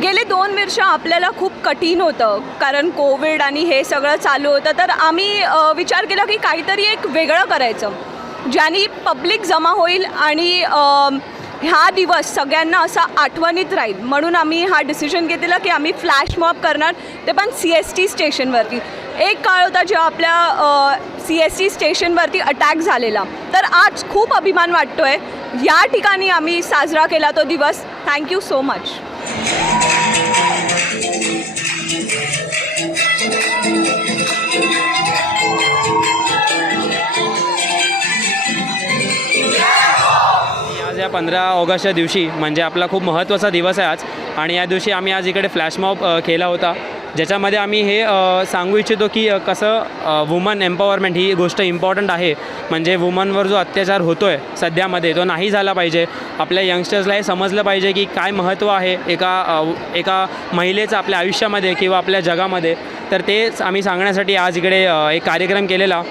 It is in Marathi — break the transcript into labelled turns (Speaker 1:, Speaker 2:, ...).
Speaker 1: गेले दोन वर्ष आपल्याला खूप कठीण होतं कारण कोविड आणि हे सगळं चालू होतं. तर आम्ही विचार केला की काहीतरी एक वेगळं करायचं. ज्यानी पब्लिक जमा होईल आणि हा दिवस सगळ्यांना असा आठवणीत राहील. म्हणून आम्ही हा डिसिजन घेतलेला की आम्ही फ्लॅश मॉब करणार ते पण सी एस टी स्टेशनवरती एक काळ होता जेव्हा आपल्या सी एस टी स्टेशनवरती अटॅक झालेला. तर आज खूप अभिमान वाटतो आहे या ठिकाणी आम्ही साजरा केला तो दिवस. थँक्यू सो मच
Speaker 2: या पंधरा ऑगस्टच्या दिवशी म्हणजे आपला खूप महत्त्वाचा दिवस आहे आज आणि या दिवशी आम्ही आज इकडे फ्लॅशमॉब केला होता. ज्याच्यामध्ये आम्ही हे सांगू इच्छितो की कसं वुमन एम्पॉवरमेंट ही गोष्ट इम्पॉर्टंट आहे. म्हणजे वुमनवर जो अत्याचार होतो आहे सध्यामध्ये तो नाही झाला पाहिजे. आपल्या यंगस्टर्सला हे समजलं पाहिजे की काय महत्त्व आहे एका एका महिलेचं आपल्या आयुष्यामध्ये किंवा आपल्या जगामध्ये. तर तेच आम्ही सांगण्यासाठी आज इकडे एक कार्यक्रम केलेला.